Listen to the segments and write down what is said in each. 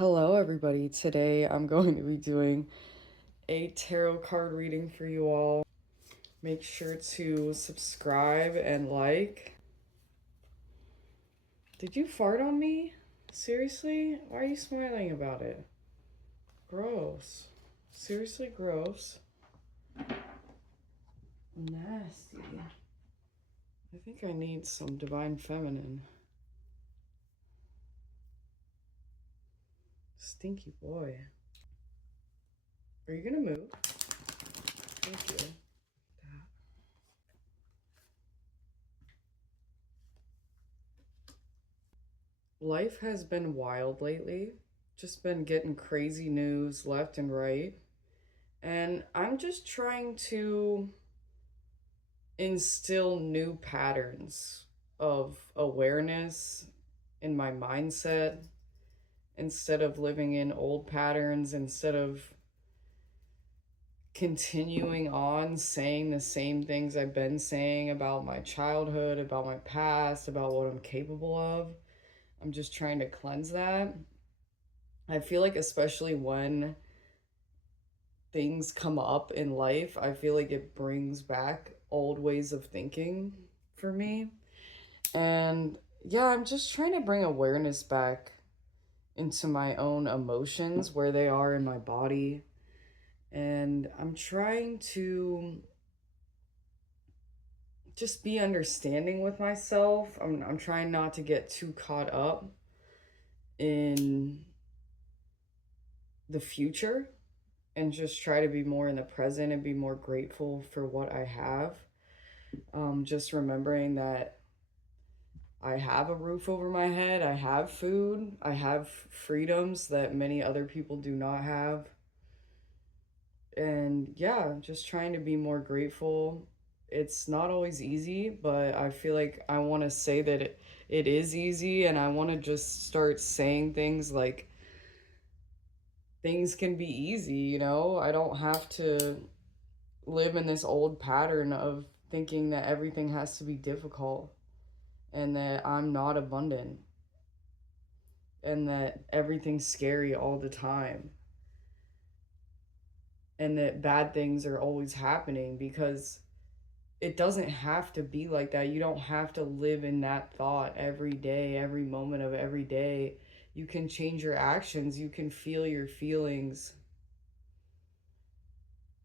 Hello, everybody. Today I'm going to be doing a tarot card reading for you all. Make sure to subscribe and like. Did you fart on me? Seriously? Why are you smiling about it? Gross. Seriously, gross. Nasty. I think I need some divine feminine. Stinky boy. Are you gonna move? Thank you. Life has been wild lately. Just been getting crazy news left and right. And I'm just trying to instill new patterns of awareness in my mindset instead of living in old patterns, instead of continuing on saying the same things I've been saying about my childhood, about my past, about what I'm capable of. I'm just trying to cleanse that. I feel like, especially when things come up in life, I feel like it brings back old ways of thinking for me. And yeah, I'm just trying to bring awareness back into my own emotions, where they are in my body. And I'm trying to just be understanding with myself. I'm trying not to get too caught up in the future and just try to be more in the present and be more grateful for what I have. Just remembering that I have a roof over my head, I have food, I have freedoms that many other people do not have. And yeah, just trying to be more grateful. It's not always easy, but I feel like I want to say that it is easy, and I want to just start saying things like things can be easy, I don't have to live in this old pattern of thinking that everything has to be difficult and that I'm not abundant and that everything's scary all the time and that bad things are always happening, because it doesn't have to be like that. You don't have to live in that thought every day, every moment of every day. You can change your actions, you can feel your feelings.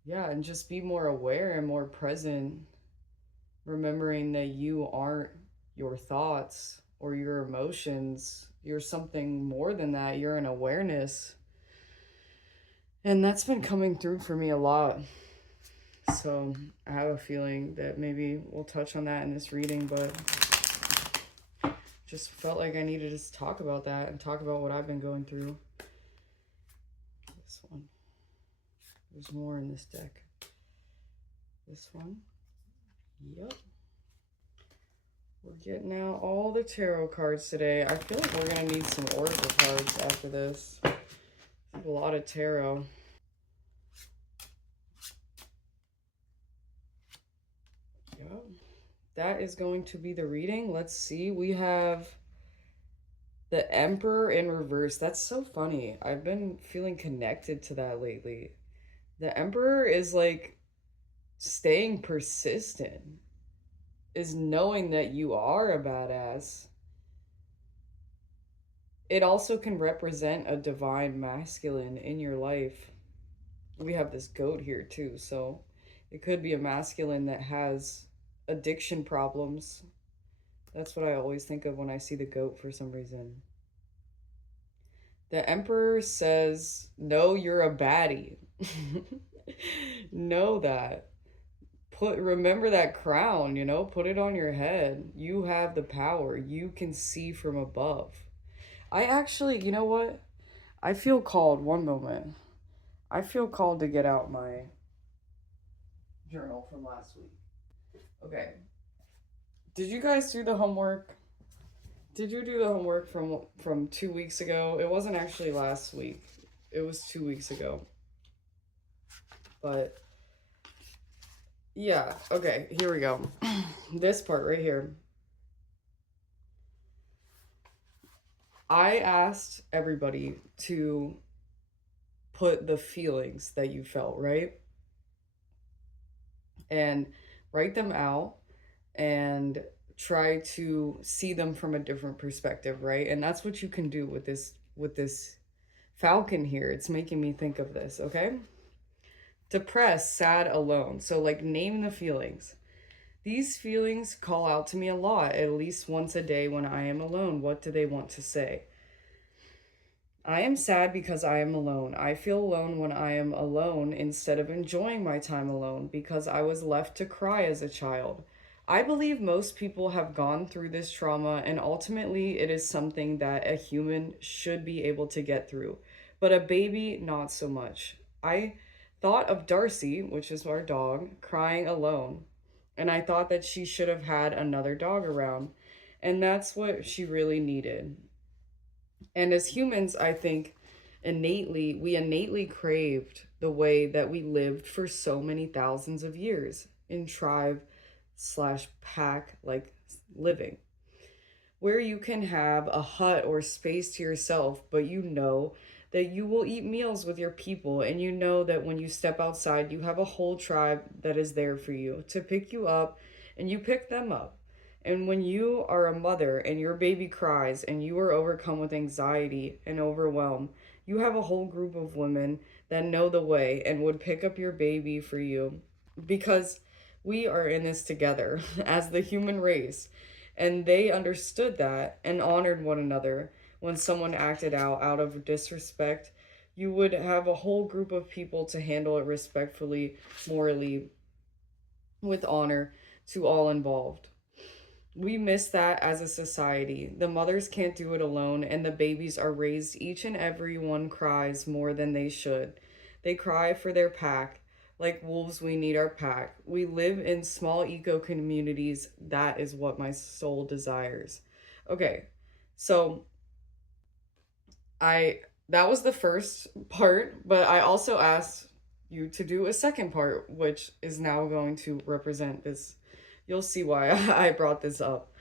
Yeah, and just be more aware and more present, remembering that you aren't your thoughts or your emotions. You're something more than that. You're an awareness. And that's been coming through for me a lot. So I have a feeling that maybe we'll touch on that in this reading, but just felt like I needed to talk about that and talk about what I've been going through. This one. There's more in this deck. This one. Yep. We're getting out all the tarot cards today. I feel like we're going to need some oracle cards after this. A lot of tarot. Yep. That is going to be the reading. Let's see. We have the Emperor in reverse. That's so funny. I've been feeling connected to that lately. The Emperor is like staying persistent, is knowing that you are a badass. It also can represent a divine masculine in your life. We have this goat here too, so it could be a masculine that has addiction problems. That's what I always think of when I see the goat for some reason. The Emperor says, "No, you're a baddie." Know that. Remember that crown, put it on your head. You have the power. You can see from above. I actually, you know what? I feel called, one moment. I feel called to get out my journal from last week. Okay. Did you guys do the homework? Did you do the homework from 2 weeks ago? It wasn't actually last week. It was 2 weeks ago. But yeah, okay, here we go. This part right here. I asked everybody to put the feelings that you felt, right? And write them out and try to see them from a different perspective, right? And that's what you can do with this falcon here. It's making me think of this, okay? Depressed, sad, alone. So like name the feelings. These feelings call out to me a lot, at least once a day when I am alone. What do they want to say? I am sad because I am alone. I feel alone when I am alone instead of enjoying my time alone because I was left to cry as a child. I believe most people have gone through this trauma, and ultimately, it is something that a human should be able to get through, but a baby, not so much. I thought of Darcy, which is our dog, crying alone, and I thought that she should have had another dog around, and that's what she really needed. And as humans, I think we innately craved the way that we lived for so many thousands of years in tribe slash pack like living, where you can have a hut or space to yourself, but you know that you will eat meals with your people, and you know that when you step outside, you have a whole tribe that is there for you to pick you up, and you pick them up. And when you are a mother and your baby cries and you are overcome with anxiety and overwhelm, you have a whole group of women that know the way and would pick up your baby for you, because we are in this together as the human race. And they understood that and honored one another. When someone acted out of disrespect, you would have a whole group of people to handle it respectfully, morally, with honor to all involved. We miss that as a society. The mothers can't do it alone, and the babies are raised. Each and every one cries more than they should. They cry for their pack. Like wolves, we need our pack. We live in small eco communities. That is what my soul desires. Okay, so I that was the first part, but I also asked you to do a second part, which is now going to represent this. You'll see why I brought this up.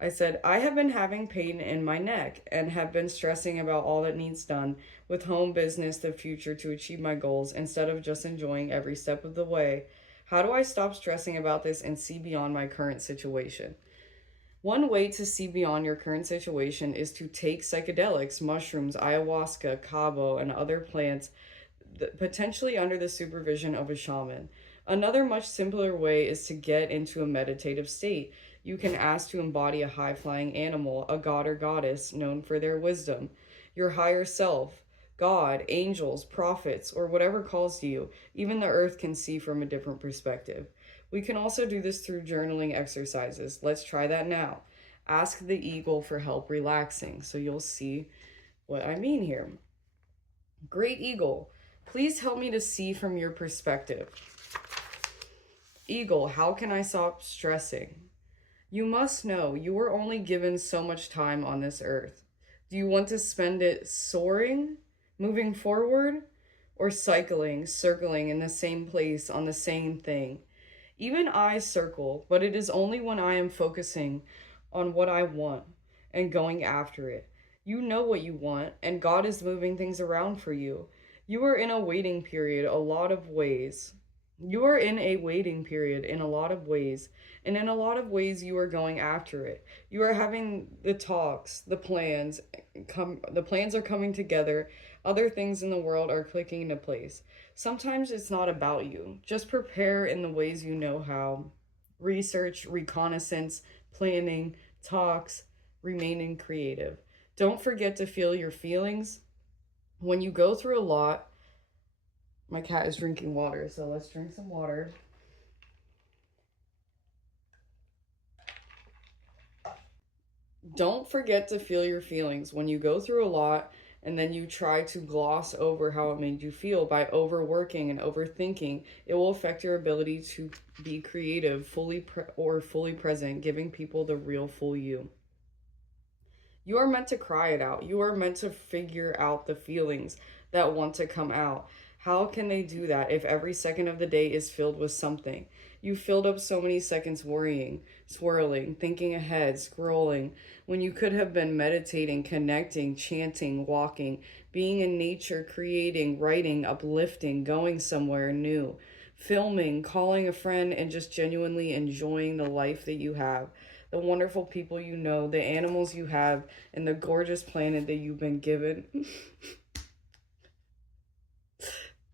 I said, I have been having pain in my neck and have been stressing about all that needs done with home business, the future to achieve my goals instead of just enjoying every step of the way. How do I stop stressing about this and see beyond my current situation? One way to see beyond your current situation is to take psychedelics, mushrooms, ayahuasca, cabo, and other plants, potentially under the supervision of a shaman. Another much simpler way is to get into a meditative state. You can ask to embody a high flying animal, a god or goddess known for their wisdom, your higher self, God, angels, prophets, or whatever calls to you. Even the earth can see from a different perspective. We can also do this through journaling exercises. Let's try that now. Ask the eagle for help relaxing, so you'll see what I mean here. Great eagle, please help me to see from your perspective. Eagle, how can I stop stressing? You must know you were only given so much time on this earth. Do you want to spend it soaring, moving forward, or cycling, circling in the same place on the same thing? Even I circle, but it is only when I am focusing on what I want and going after it. You know what you want, and God is moving things around for you. You are in a waiting period a lot of ways. You are in a waiting period in a lot of ways, and in a lot of ways you are going after it. You are having the talks, the plans are coming together. Other things in the world are clicking into place. Sometimes it's not about you. Just prepare in the ways you know how. Research, reconnaissance, planning, talks, remaining creative. Don't forget to feel your feelings. When you go through a lot, my cat is drinking water, so let's drink some water. Don't forget to feel your feelings. When you go through a lot and then you try to gloss over how it made you feel by overworking and overthinking, it will affect your ability to be creative, fully present, giving people the real full you. You are meant to cry it out. You are meant to figure out the feelings that want to come out. How can they do that if every second of the day is filled with something? You filled up so many seconds worrying, swirling, thinking ahead, scrolling, when you could have been meditating, connecting, chanting, walking, being in nature, creating, writing, uplifting, going somewhere new, filming, calling a friend, and just genuinely enjoying the life that you have, the wonderful people you know, the animals you have, and the gorgeous planet that you've been given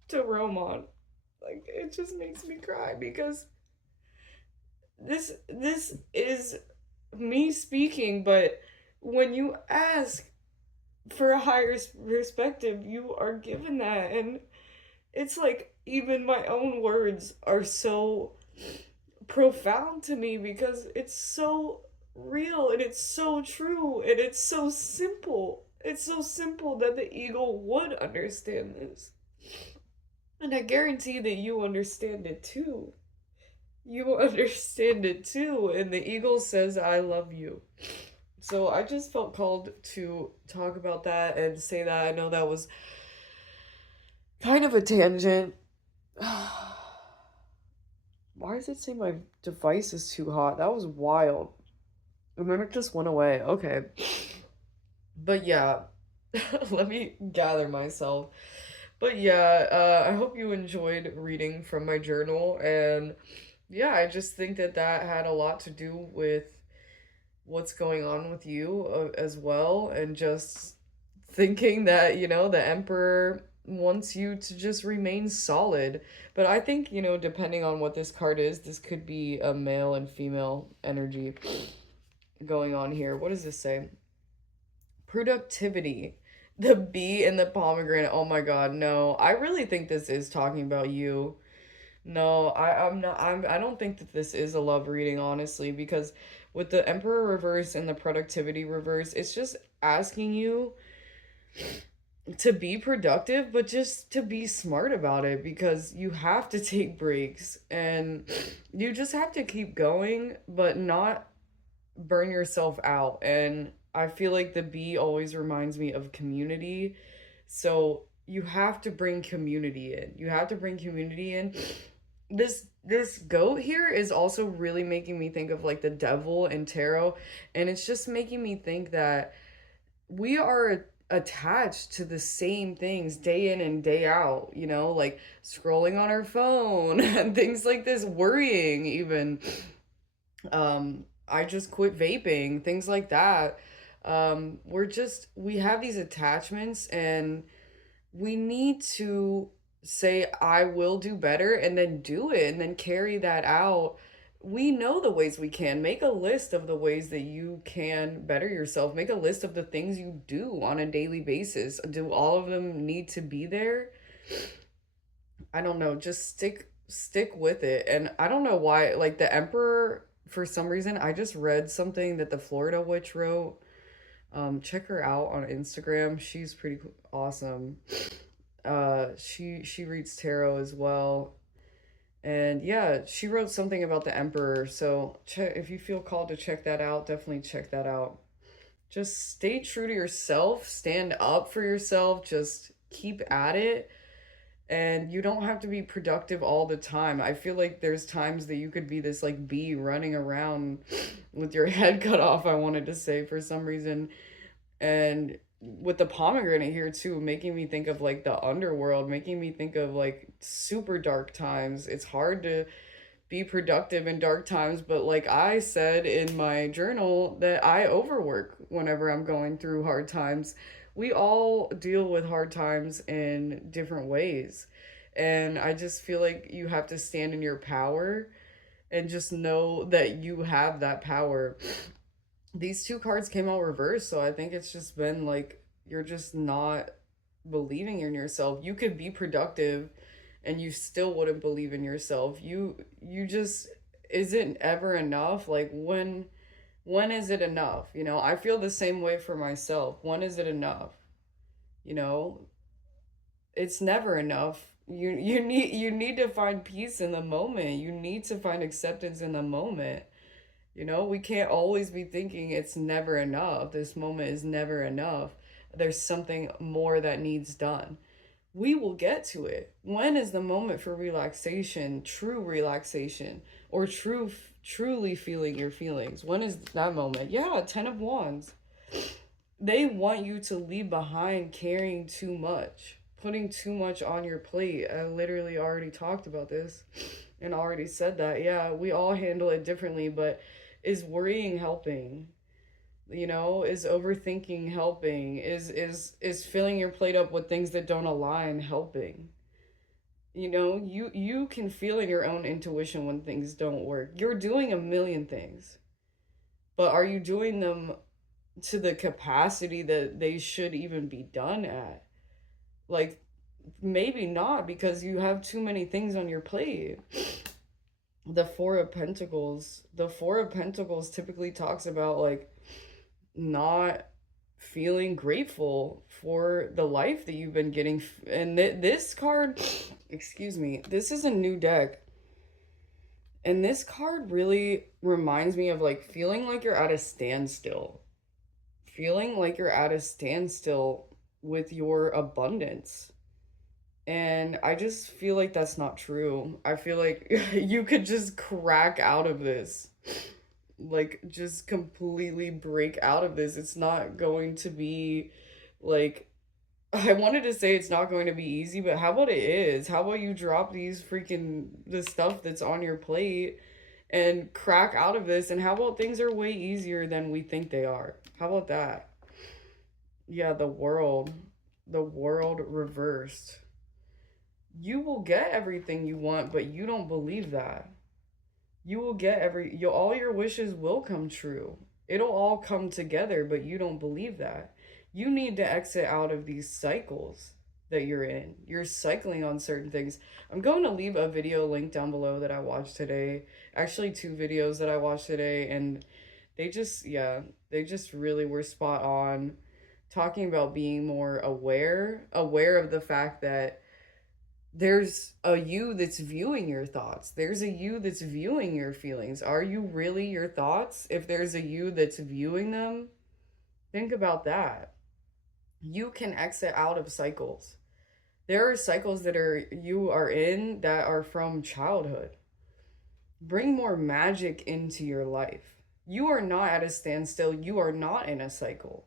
to roam on. Like, it just makes me cry because this is me speaking, but when you ask for a higher perspective, you are given that. And it's like even my own words are so profound to me because it's so real and it's so true and it's so simple. It's so simple that the eagle would understand this. And I guarantee that you understand it too. You understand it too. And the eagle says, I love you. So I just felt called to talk about that and say that. I know that was kind of a tangent. Why does it say my device is too hot? That was wild. And then it just went away. Okay. But yeah, let me gather myself. But yeah, I hope you enjoyed reading from my journal. And yeah, I just think that that had a lot to do with what's going on with you as well. And just thinking that, the Emperor wants you to just remain solid. But I think, depending on what this card is, this could be a male and female energy going on here. What does this say? Productivity. The bee and the pomegranate. Oh my god, no. I really think this is talking about you. No, I'm not I don't think that this is a love reading, honestly, because with the Emperor reverse and the productivity reverse, it's just asking you to be productive, but just to be smart about it because you have to take breaks and you just have to keep going, but not burn yourself out. And I feel like the bee always reminds me of community. So you have to bring community in. You have to bring community in. This goat here is also really making me think of like the devil in tarot, and it's just making me think that we are attached to the same things day in and day out, like scrolling on our phone and things like this, worrying even. I just quit vaping, things like that. We have these attachments and we need to say, I will do better, and then do it and then carry that out. We know the ways we can. Make a list of the ways that you can better yourself. Make a list of the things you do on a daily basis. Do all of them need to be there? I don't know. Just stick with it. And I don't know why, like the Emperor, for some reason, I just read something that the Florida witch wrote. Check her out on Instagram. She's pretty awesome. She reads tarot as well. And yeah, she wrote something about the Emperor. So if you feel called to check that out, definitely check that out. Just stay true to yourself, stand up for yourself, just keep at it. And you don't have to be productive all the time. I feel like there's times that you could be this like bee running around with your head cut off, I wanted to say for some reason. And with the pomegranate here too, making me think of like the underworld, making me think of like super dark times. It's hard to be productive in dark times, but like I said in my journal, that I overwork whenever I'm going through hard times. We all deal with hard times in different ways. And I just feel like you have to stand in your power and just know that you have that power. These two cards came out reversed, so I think it's just been like you're just not believing in yourself. You could be productive and you still wouldn't believe in yourself. You just isn't ever enough. Like when is it enough? I feel the same way for myself. When is it enough? You know, it's never enough. You need to find peace in the moment. You need to find acceptance in the moment. We can't always be thinking it's never enough. This moment is never enough. There's something more that needs done. We will get to it. When is the moment for relaxation, true relaxation, or truly feeling your feelings? When is that moment? Yeah, 10 of Wands. They want you to leave behind carrying too much, putting too much on your plate. I literally already talked about this and already said that. Yeah, we all handle it differently, but is worrying helping? Is overthinking helping? Is filling your plate up with things that don't align helping? You can feel in your own intuition when things don't work. You're doing a million things, but are you doing them to the capacity that they should even be done at? Like, maybe not, because you have too many things on your plate. The Four of Pentacles typically talks about, like, not feeling grateful for the life that you've been getting. And this card, excuse me, this is a new deck. And this card really reminds me of, like, feeling like you're at a standstill. Feeling like you're at a standstill with your abundance. And I just feel like that's not true. I feel like you could just crack out of this. Like, just completely break out of this. It's not going to be, like, I wanted to say it's not going to be easy, but how about it is? How about you drop the stuff that's on your plate and crack out of this? And how about things are way easier than we think they are? How about that? Yeah, the world reversed. You will get everything you want, but you don't believe that. You will get all your wishes will come true. It'll all come together, but you don't believe that. You need to exit out of these cycles that you're in. You're cycling on certain things. I'm going to leave a video link down below that I watched today. Actually, two videos that I watched today, and they just really were spot on, talking about being more aware of the fact that there's a you that's viewing your thoughts. There's a you that's viewing your feelings. Are you really your thoughts? If there's a you that's viewing them, think about that. You can exit out of cycles. There are cycles that you are in that are from childhood. Bring more magic into your life. You are not at a standstill. You are not in a cycle.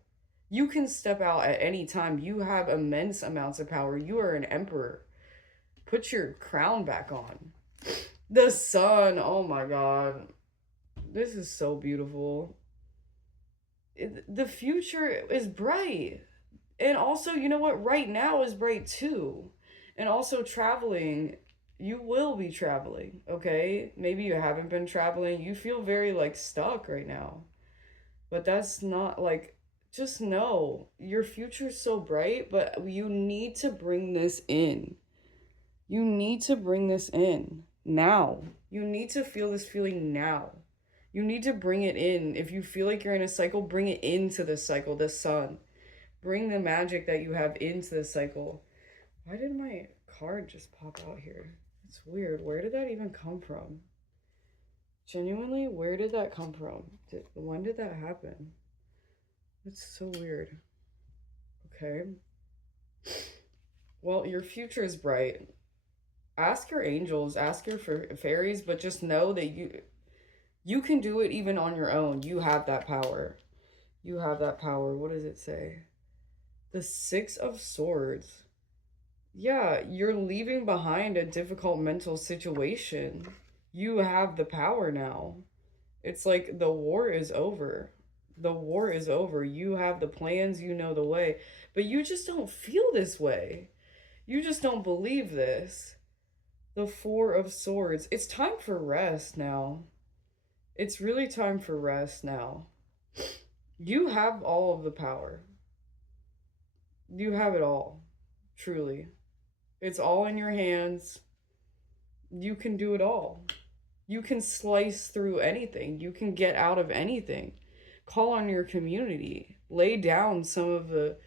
You can step out at any time. You have immense amounts of power. You are an emperor. Put your crown back on. The sun. Oh my god. This is so beautiful. The future is bright. And also, you know what? Right now is bright too. And also, traveling. You will be traveling, okay? Maybe you haven't been traveling. You feel very, like, stuck right now. But that's not, like, just know your future's so bright, but you need to bring this in. You need to bring this in now. You need to feel this feeling now. You need to bring it in. If you feel like you're in a cycle, bring it into the cycle, the sun. Bring the magic that you have into the cycle. Why did my card just pop out here? It's weird. Where did that even come from? Genuinely, where did that come from? When did that happen? It's so weird. Okay. Well, your future is bright. Ask your angels, ask your fairies, but just know that you can do it even on your own. You have that power. You have that power. What does it say? The Six of Swords. Yeah, you're leaving behind a difficult mental situation. You have the power now. It's like the war is over. The war is over. You have the plans, you know the way, but you just don't feel this way. You just don't believe this. The Four of Swords. It's time for rest now. It's really time for rest now. You have all of the power. You have it all. Truly. It's all in your hands. You can do it all. You can slice through anything. You can get out of anything. Call on your community. Lay down some of the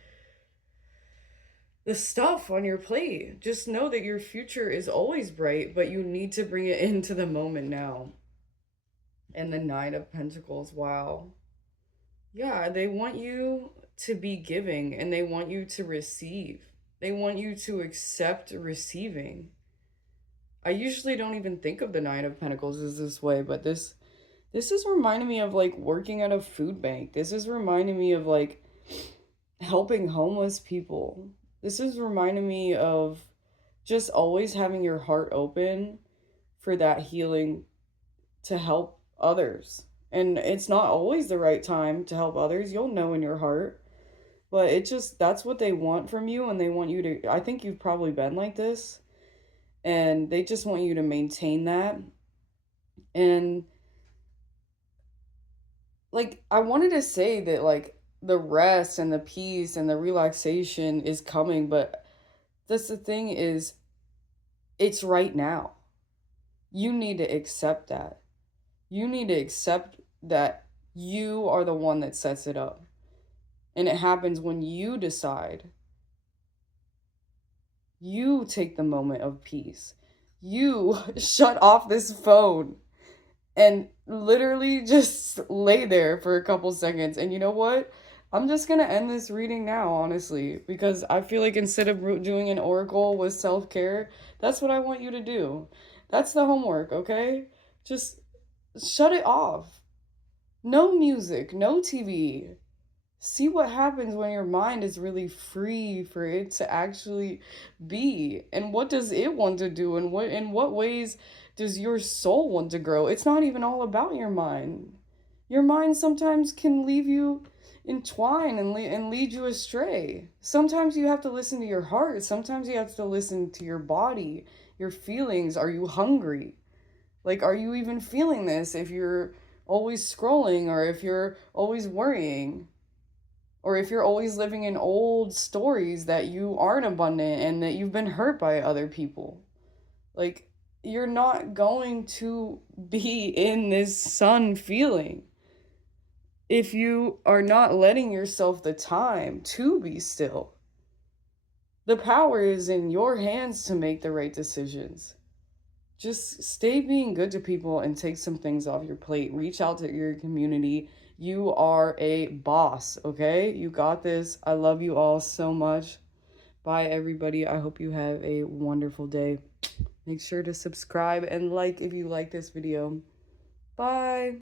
stuff on your plate. Just know that your future is always bright, but you need to bring it into the moment now. And the Nine of Pentacles, wow. Yeah, they want you to be giving and they want you to receive. They want you to accept receiving. I usually don't even think of the Nine of Pentacles as this way, but this is reminding me of like working at a food bank. This is reminding me of like helping homeless people. This is reminding me of just always having your heart open for that healing to help others. And it's not always the right time to help others. You'll know in your heart. But it just, that's what they want from you. And they want you to, I think you've probably been like this. And they just want you to maintain that. And like, I wanted to say that, like, the rest and the peace and the relaxation is coming. But that's the thing is, it's right now. You need to accept that. You need to accept that you are the one that sets it up. And it happens when you decide. You take the moment of peace. You shut off this phone and literally just lay there for a couple seconds. And you know what? I'm just going to end this reading now, honestly, because I feel like instead of doing an oracle with self-care, that's what I want you to do. That's the homework, okay? Just shut it off. No music, no TV. See what happens when your mind is really free for it to actually be. And what does it want to do? And in what ways does your soul want to grow? It's not even all about your mind. Your mind sometimes can leave you entwined and lead you astray. Sometimes you have to listen to your heart. Sometimes you have to listen to your body, your feelings. Are you hungry? Like, are you even feeling this if you're always scrolling, or if you're always worrying? Or if you're always living in old stories that you aren't abundant and that you've been hurt by other people. Like, you're not going to be in this sun feeling if you are not letting yourself the time to be still. The power is in your hands to make the right decisions. Just stay being good to people and take some things off your plate. Reach out to your community. You are a boss, okay? You got this. I love you all so much. Bye, everybody. I hope you have a wonderful day. Make sure to subscribe and like if you like this video. Bye.